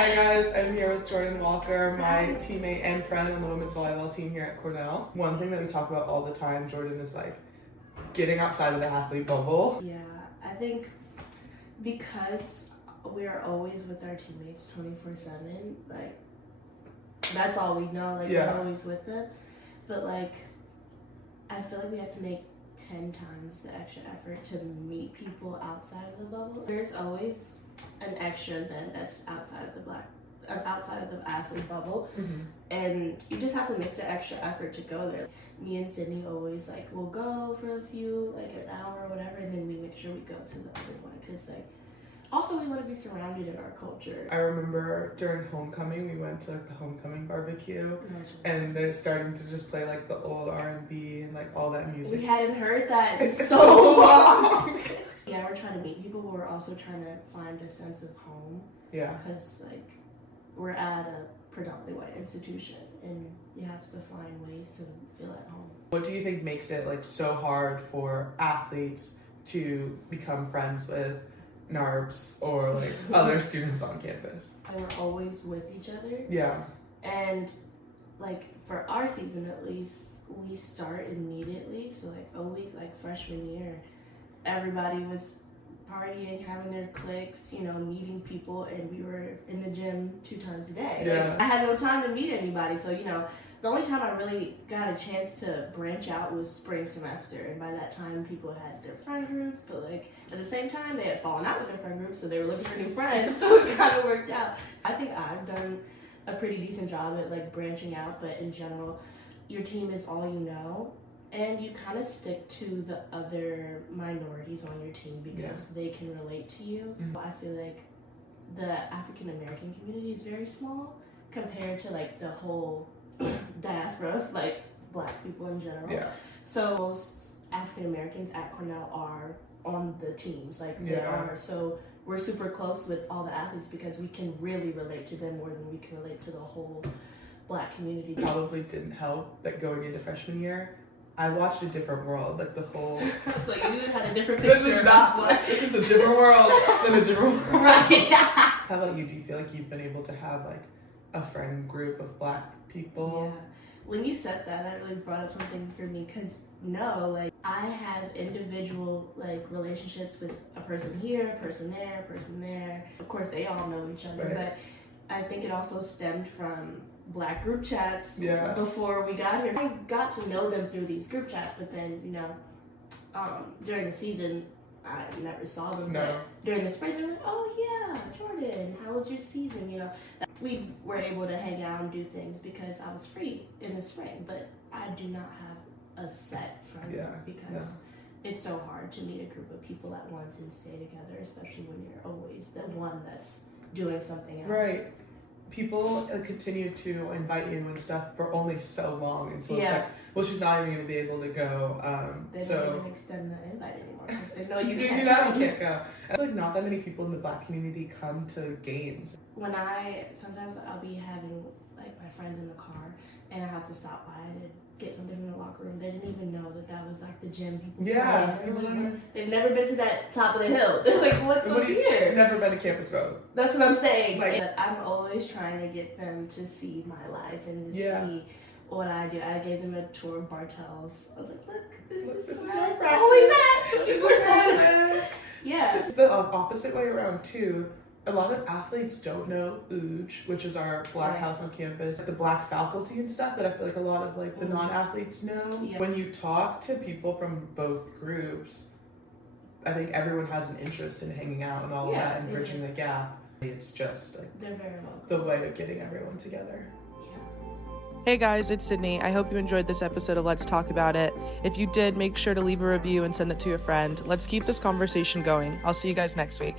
Hi guys, I'm here with Jordan Walker, my teammate and friend on the women's volleyball team here at Cornell. One thing that we talk about all the time, Jordan, is like getting outside of the athlete bubble. Yeah, I think because we're always with our teammates 24/7, like that's all we know, like we're always with them. But like I feel like we have to make 10 times the extra effort to meet people outside of the bubble. There's always an extra event that's outside of the athlete bubble, and you just have to make the extra effort to go there. Me and Sydney always like we'll go for a few, like an hour or whatever, and then we make sure we go to the other one because like also we want to be surrounded in our culture. I remember during homecoming we went to like the homecoming barbecue, and they're starting to just play like the old R&B and like all that music. We hadn't heard that it's so long. Yeah, we're trying to meet people, but we're also trying to find a sense of home. Yeah. Because like we're at a predominantly white institution, and you have to find ways to feel at home. What do you think makes it like so hard for athletes to become friends with NARBs or like other students on campus? And we're always with each other. Yeah. And like for our season at least, we start immediately. So like a week like freshman year, everybody was partying, having their cliques, you know, meeting people, and we were in the gym 2 times a day. Yeah. Like, I had no time to meet anybody, so you know, the only time I really got a chance to branch out was spring semester, and by that time people had their friend groups, but like at the same time they had fallen out with their friend groups, so they were looking for new friends, so it kind of worked out. I think I've done a pretty decent job at like branching out, but in general, your team is all you know. And you kind of stick to the other minorities on your team because they can relate to you. I feel like the African American community is very small compared to like the whole diaspora of like Black people in general. Yeah. So most African Americans at Cornell are on the teams, like they are. So we're super close with all the athletes because we can really relate to them more than we can relate to the whole Black community. Probably didn't help that going into freshman year, I watched a different world, like the whole. So you had a different picture. This is not. This is a different world than a different world. Right. How about you? Do you feel like you've been able to have like a friend group of Black people? Yeah. When you said that, that really brought up something for me. Cause no, like I have individual like relationships with a person here, a person there, a person there. Of course, they all know each other, but I think it also stemmed from Black group chats before we got here. I got to know them through these group chats, but then, you know, during the season, I never saw them. No. But during the spring, they were like, oh yeah, Jordan, how was your season? You know, we were able to hang out and do things because I was free in the spring, but I do not have a set friend group because it's so hard to meet a group of people at once and stay together, especially when you're always the one that's doing something else. Right. People continue to invite you and stuff for only so long until it's like, well, she's not even going to be able to go. They don't even extend the invite anymore because they know you can't. You can't go. I feel like not that many people in the Black community come to games. Sometimes I'll be having like my friends in the car and I have to stop by to get something from the locker room. They didn't even know that was like the gym people play. They've never been to that top of the hill. They're like, what's up here? Never been to Campus Road. That's what I'm saying. But I'm always trying to get them to see my life and to see what I do. I gave them a tour of Bartels. I was like, look, this is where I'm always at 24/7. Yeah. This is the opposite way around too. A lot of athletes don't know OOJ, which is our Black house on campus, the Black faculty and stuff that I feel like a lot of like the non-athletes know. Yeah. When you talk to people from both groups, I think everyone has an interest in hanging out and all of that and bridging the gap. It's just like they're very welcome. The way of getting everyone together. Hey guys, it's Sydney. I hope you enjoyed this episode of Let's Talk About It. If you did, make sure to leave a review and send it to a friend. Let's keep this conversation going. I'll see you guys next week.